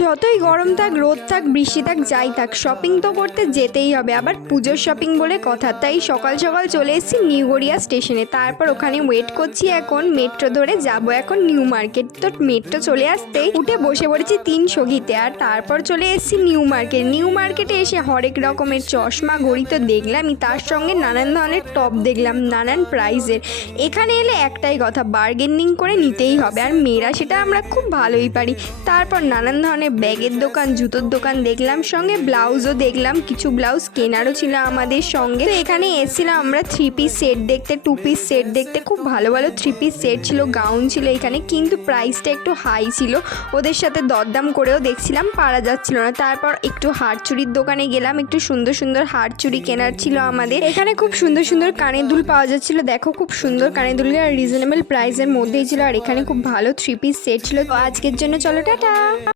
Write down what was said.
যতই গরম থাক, রোদ থাক, বৃষ্টি থাক, যাই থাক, শপিং তো করতে যেতেই হবে। আবার পুজোর শপিং বলে কথা। তাই সকাল সকাল চলে এসেছি নিউ গড়িয়া স্টেশনে। তারপর ওখানে ওয়েট করছি, এখন মেট্রো ধরে যাব এখন নিউ মার্কেট। তো মেট্রো চলে আসতেই উঠে বসে পড়েছি 3 সগিতে। আর তারপর চলে এসেছি নিউ মার্কেট। নিউ মার্কেটে এসে হরেক রকমের চশমা, ঘড়ি তো দেখলামই, তার সঙ্গে নানান ধরনের টপ দেখলাম নানান প্রাইসের। এখানে এলে একটাই কথা, বার্গেনিং করে নিতেই হবে, আর মেয়েরা সেটা আমরা খুব ভালোই পারি। তারপর নানান ধরনের ব্যাগের দোকান, জুতোর দোকান দেখলাম, সঙ্গে ব্লাউজও দেখলাম, কিছু ব্লাউজ কেনারও ছিল আমাদের সঙ্গে। তো এখানে এসেছিলাম আমরা 3 পিস সেট দেখতে, 2 পিস সেট দেখতে। খুব ভালো ভালো 3 পিস সেট ছিল, গাউন ছিল এখানে, কিন্তু প্রাইসটা একটু হাই ছিল। ওদের সাথে দরদাম করেও দেখছিলাম, পারা যাচ্ছিল না। তারপর একটু হার চুড়ির দোকানে গেলাম, একটু সুন্দর সুন্দর হার চুড়ি কেনার ছিল আমাদের। এখানে খুব সুন্দর সুন্দর কানের দুল পাওয়া যাচ্ছিল, দেখো খুব সুন্দর কানের দুল, আর রিজনেবল প্রাইসের মধ্যেই ছিল। আর এখানে খুব ভালো 3 পিস সেট ছিল। তো আজকের জন্য চলো টাটা।